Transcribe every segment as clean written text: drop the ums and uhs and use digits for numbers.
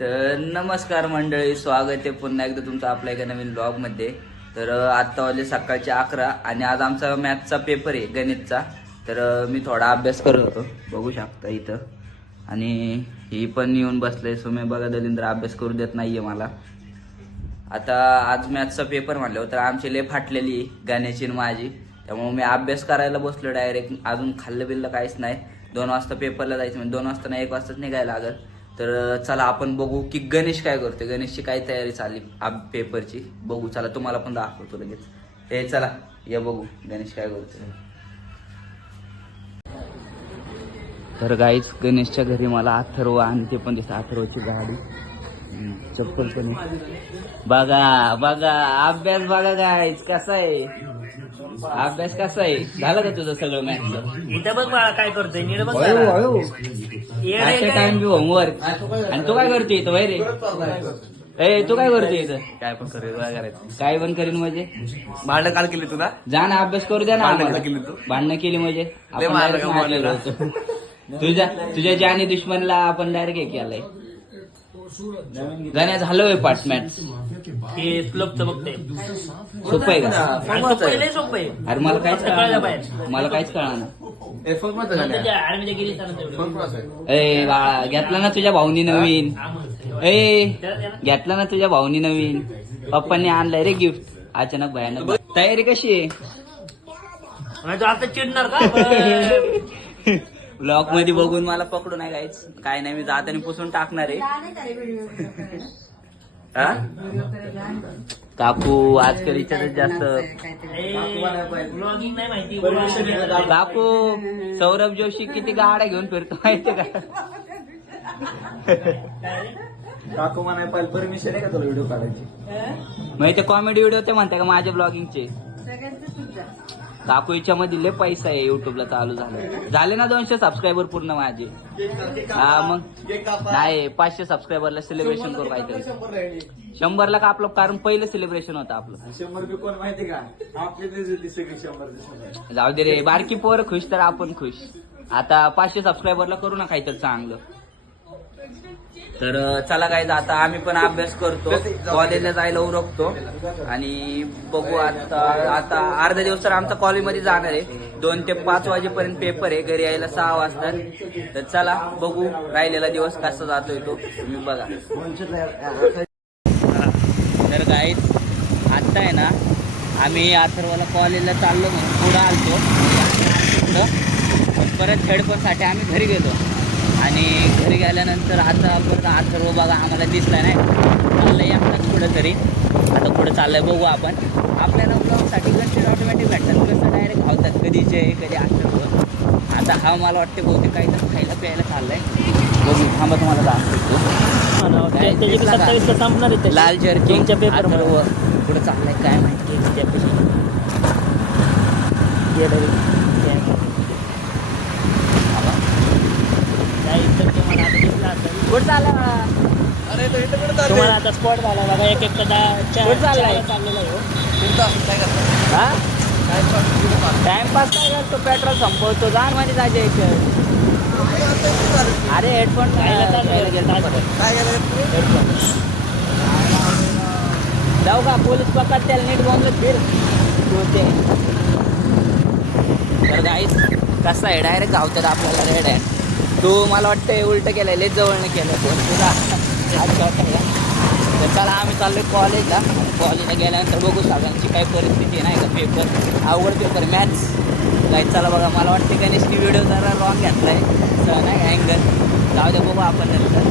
तर नमस्कार मंडळी, स्वागत आहे पुन्हा एकदा तुमचं आपल्या एका नवीन ब्लॉगमध्ये. तर आत्ता वाजले सकाळचे 11 आणि आज आमचा मॅथचा पेपर आहे, गणितचा. तर मी थोडा अभ्यास करत होतो, बघू शकता इथं. आणि ही पण येऊन बसले सुमे बघा, दलिंद्र अभ्यास करू देत नाहीये मला. आता आज मॅथचा पेपर म्हणलं तर आमची लय फाटलेली गाण्याची माझी, त्यामुळे मी अभ्यास करायला बसलो डायरेक्ट. अजून खाल्लं बिल्लं काहीच नाही. 2 वाजता पेपरला जायचं, म्हणजे 2 वाजता नाही 1 वाजताच निघायला लागल. तर चला आपण बघू की गणेश काय करते, गणेशची काय तयारी चालली पेपरची बघू. चला तुम्हाला पण दाखवतो लगेच. हे चला या बघू गणेश काय करते. तर गाईच गणेशच्या घरी मला अथर्व आणि ते पण दिसत, अथर्वची गाडी, चप्पल पण. बघा बघा अभ्यास बघा गाईच कसा आहे, अभ्यास कसा आहे, झालं का तुझं सगळं मॅथ्स? इथं बघ बाळा काय करतोय, नीट बघ. टाइम बी होमवर्क. आणि तू काय करते इथं वय रे? ए तू काय करते इथं? काय पण करेल, काय करायचं, काय पण करीन म्हणजे. भांडण काल केली तुला, जा ना अभ्यास करू द्या ना. भांडणं केली तू? भांडणं केली म्हणजे आपण मारलं direct का मारलेलं बोलायला? होतं. तुझ्या जानी दुश्मनला आपण डायरेक्ट हे केलंय. गाण्या झालं होय पाठ मॅथ्स. हे क्लबचं बघते, सोपं आहे का? पहिलं सोपं आहे. अरे मला काहीच कळलं कळणार बाहेर. नाही. मला काहीच कळणार नाही. आर्मीच्या गेली चालत ए बाळा घेतला ना तुझ्या भाऊनी नवीन. ए घेतला ना तुझ्या भाऊनी नवीन. पप्पांनी आणलाय रे गिफ्ट अचानक भयानक. तयारी कशी आहे? आता चिडणार का? ब्लॉग मध्ये बघून मला पकडू नाही गायच, काय नाही मी जाताना पुसून टाकणार आहे. हा? काकू आजकाल इच्छाच जास्त. ब्लॉगिंग नाही माहिती. काकू सौरभ जोशी किती गाड्या घेऊन फिरतो माहिती का? काकू म्हणाय पाहिजे परमिशन आहे का तुला व्हिडिओ काढायची? मग ते कॉमेडी व्हिडिओ ते म्हणताय का माझ्या ब्लॉगिंगचे? काकू मध्ये लय पैसा आहे, युट्यूबला चालू झाले ना 200 सबस्क्रायबर पूर्ण माझे. हा मग नाही 500 सबस्क्रायबरला सेलिब्रेशन करू काहीतरी. 100ला का आपलं, कारण पहिलं सेलिब्रेशन होतं आपलं. 100 बी कोण माहिती का? आपली सगळी 100. जाऊ दे रे, बारकी पोरं खुश तर आपण खुश. आता 500 सबस्क्रायबरला करू ना काहीतरी चांगलं. तर चला काय, आता आम्ही पण अभ्यास करतो, कॉलेजला जायला उरकतो आणि बघू. आता अर्धा दिवस तर आमचा कॉलेजमध्ये जाणार आहे. 2 ते 5 वाजेपर्यंत पेपर आहे, घरी यायला 6 वाजतात. तर चला बघू राहिलेला दिवस कसा जातोय तो तुम्ही बघा. तर गाईज आत्ता आहे ना आम्ही अथर्वला कॉलेजला चाललो म्हणून पुढं आलतो, परत हेडफोनसाठी आम्ही घरी गेलो. आणि घरी गेल्यानंतर आता परत अथर्व बघा आम्हाला दिसला नाही, चाललंय आपल्याच पुढं तरी. आता पुढं चाललंय बघू आपण. आपल्याला ब्लॉगसाठी कंटेंट ऑटोमॅटिक भेटतात, कसं डायरेक्ट खावतात, कधीचे कधी अथर्व. आता हा मला वाटते बहुतेक काही तर खायला प्यायला चाललंय. बघू थांबा तुम्हाला दाखवतो. लाल जर्किंग अथर्व पुढं चाललंय काय माहिती. कुठं चालला तुम्हाला आता स्पॉट झाला बघा, एक एक चाललेला टाइमपास काय करतो, पेट्रोल संपवतो, जाण मध्ये जायचे. अरे हेडफोन जाऊ का, पोलीस पकड त्याला नीट बोंबलत फिर होते. तर गाईस कसा आहे, डायरेक्ट गावतात आपल्याला रेड आहे. तू मला वाटतं उलट केलंय, लय जवळनं केलं तुझा. तर चला आम्ही चाललोय कॉलेजला. कॉलेजला गेल्यानंतर बघू सगळ्यांची काय परिस्थिती नाही का. पेपर अवघड पेपर मॅथ्स काय. चला बघा, मला वाटते गणेशनी व्हिडिओ जरा लॉंग घेतलाय नाही अँगल. जाऊ दे बघू आपण नंतर.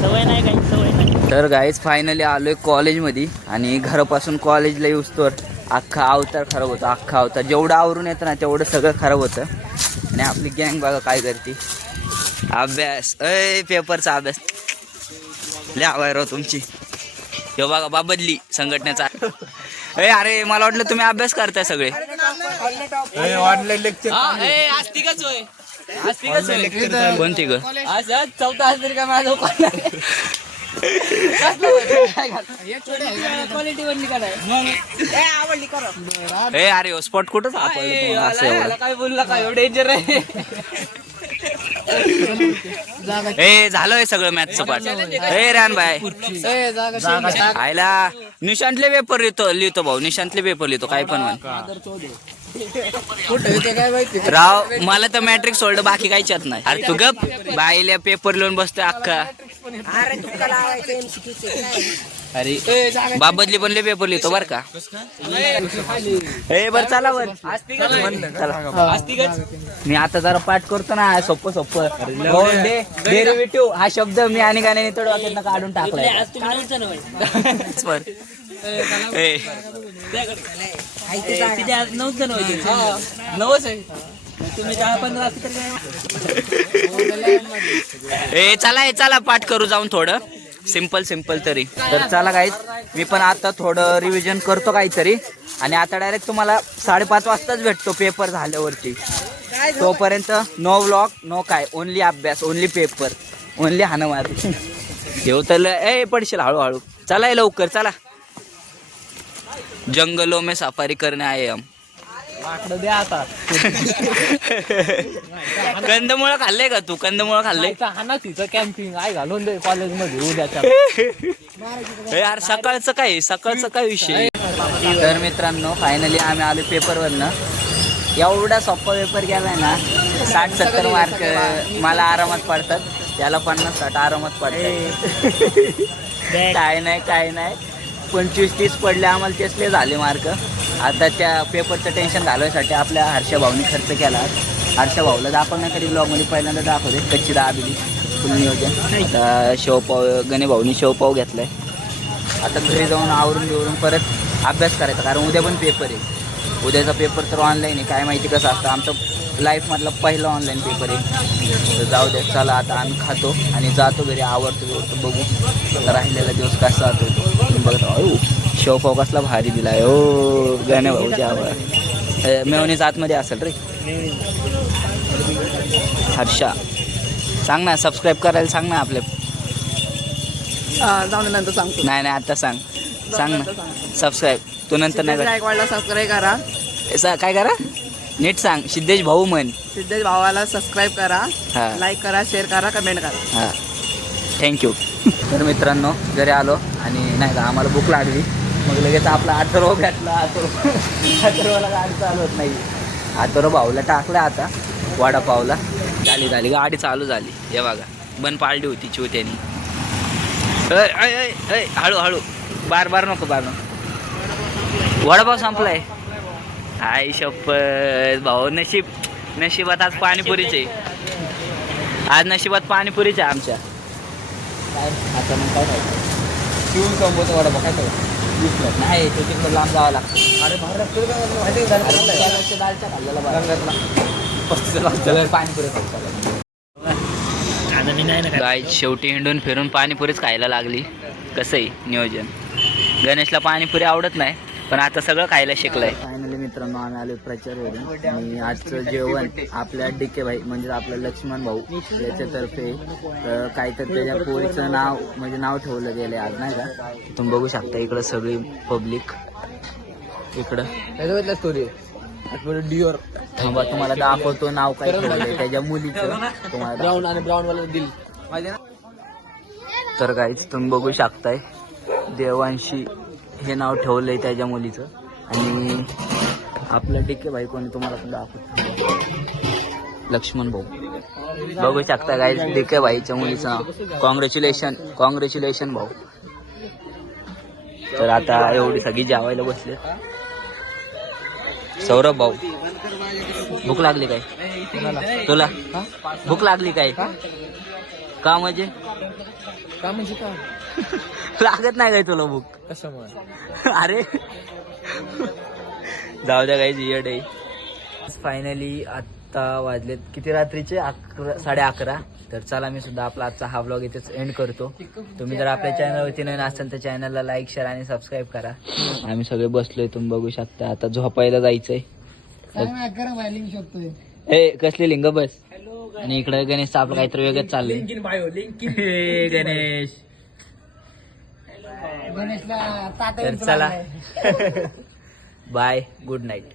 सवय नाही काही, सवय नाही. तर गाईज फायनली आलोय कॉलेजमध्ये आणि घरापासून कॉलेजला येऊस्तोवर अख्खा अवतार खराब होता. अख्खा अवतार जेवढं आवरून येतं ना तेवढं सगळं खराब होतं. आणि आपली गँग बघा काय करते, अभ्यास. पेपरचा अभ्यास लय हवाय राव तुमची. हे बघा बाबदली संघटनेचा. अरे मला वाटलं तुम्ही अभ्यास करताय सगळे. ऑनलाईन लेक्चर कोणती ग? आज 4था आज तरी काय माझं क्वालिटी बनली का नाही आवडली करा. अरे स्पॉट कुठं सापडलं? काय बोलला काय डेंजर आहे. ए झालंय सगळं मॅथचं पाठ ए रान बाय आयला निशांतले पेपर लिहितो भाऊ निशांतले पेपर लिहितो काय पण म्हण राव मला तर मॅट्रिक सोडलं बाकी काहीच येत नाही अरे तू गप बाईला पेपर लिहून बसतोय अख्खा अरे बाबतली पण लय पेपर लिहितो बर का ए बर चला बर चला मी आता जरा पाठ करतो ना सोप्प डेरिव्हेटिव्ह हा शब्द मी आणि गाण्याने तोड वाक्यातनं काढून टाकलाय ए चला पाठ करू जाऊन थोडं सिंपल तरी तर चला गाईज मी पण आता थोडं रिव्हिजन करतो काहीतरी आणि आता डायरेक्ट तुम्हाला 5:30 वाजताच भेटतो पेपर झाल्यावरती तोपर्यंत नो व्लॉग नो काय ओनली अभ्यास ओनली पेपर ओनली हाणं मार येऊ तर ए पडशील हळूहळू चला लवकर चला जंगलों में सफारी करने आए हम द्या आता कंदमुळं खाल्ले का तू कंदमुळं खाल्ले हा तिचं कॅम्पिंग आहे घालून दे कॉलेजमध्ये उद्याच्या यार सकाळचं काय विषय तर मित्रांनो फायनली आम्ही आलो पेपरवरनं एवढा सोपा पेपर गेलाय ना 60-70 मार्क मला आरामात पडतात त्याला 50-60 आरामात पडतात काय नाही 25-30 पडले आम्हाला तेचले झाले मार्क आता त्या पेपरचं टेन्शन घालवायसाठी आपल्या हर्षा भाऊनी खर्च केला हर्षा भाऊला दाखवण्यासाठी कधी ब्लॉगमध्ये पहिल्यांदा दाखवते कच्ची दाबिली फुल नियोजन आता शेवपाव गणे भाऊनी शेवपाव घेतलाय आता घरी जाऊन आवरून परत अभ्यास करायचा कारण उद्या पण पेपर आहे उद्याचा पेपर तर ऑनलाईन आहे काय माहिती कसं असतं आमचं लाईफमधला पहिला ऑनलाईन पेपर आहे तर जाऊ दे चला आता आम्ही खातो आणि जातो घरी आवडतो बघू राहिलेला दिवस कसा जातो बघतो शेवपाव कसला भारी दिलाय ओ गाण्या भाऊच्या आवाज मेवणीच आतमध्ये असेल रे हर्षा सांग ना सबस्क्राईब करायला सांग ना आपल्या जाऊन नंतर सांगतो नाही आता सांग ना सबस्क्राईब तू नंतर नाही गायकवाडला सबस्क्राईब करा काय करा नीट सांग सिद्धेश भाऊ म्हण सिद्धेश भावाला सबस्क्राईब करा हा. लाईक करा शेअर करा कमेंट करा हां थँक्यू तर मित्रांनो घरी आलो आणि नाही का आम्हाला भूक लागली मग लगेच आपला आथर्व घातला आथर्वाला गाडी चालवत नाही आथर्व भाऊला टाकला आता वडापावला झाली गाडी चालू झाली हे बघा बंद पाळली होती चिवत्यानी हळू बार नको वडापाव संपलाय आई शपथ भाऊ नशिबात आज पाणीपुरीचे आज नशिबात पाणीपुरीचे आमच्या आता मग काय शिवून संपवतो वडापाव काय दिसलं नाही तो तिकडं लांब जावं लागतं अरे दालच्या खाल्लेला पाणीपुरी काय शेवटी हिंडून फिरून पाणीपुरीच खायला लागली कसं आहे नियोजन गणेशला पाणीपुरी आवडत नाही पण आता सगळं खायला शिकलंय फायनली मित्रांनो आम्ही आलो प्रचारवरून आणि आजचं जेवण आपल्या डिके भाई म्हणजे आपलं लक्ष्मण भाऊ याच्यातर्फे काय तर त्याच्या पोरीचं नाव ठेवलं गेलं आज नाही का तुम्ही बघू शकता इकडं सगळी पब्लिक इकडं स्टोरी डिओर थांबा तुम्हाला दाखवतो नाव काय ठेवलंय त्याच्या मुलीचं तुम्हाला ब्राऊन आणि ब्राऊन वाला दिल तर काहीच तुम्ही बघू शकताय देवांशी हे नाव ठेवलंय त्याच्या मुलीचं आणि आपलं डिके भाई कोणी तुम्हाला पण दाखवतो लक्ष्मण भाऊ बघू शकता गाईज डिके भाईच्या मुलीचं नाव कॉंग्रॅच्युलेशन भाऊ तर आता एवढी सगळी जेवायला बसले सौरभ भाऊ भूक लागली काय तुला भूक लागली काय का म्हणजे लागत नाही काय तुला भूक कशामुळे अरे जाऊ द्या काही जियड आहे फायनली आता वाजलेत किती रात्रीचे 11:30 तर चला मी सुद्धा आपला आजचा हा व्लॉग इथेच एंड करतो तुम्ही जर आपल्या चॅनलवरती नवीन असाल तर चॅनलला लाईक शेअर आणि सबस्क्राईब करा आम्ही सगळे बसलोय तुम्ही बघू शकता आता झोपायला जायचंय ए कसली लिंग बस आणि इकडे गणेशचं आपलं काहीतरी वेगळंच चाललंय गणेशला चला बाय गुड नाईट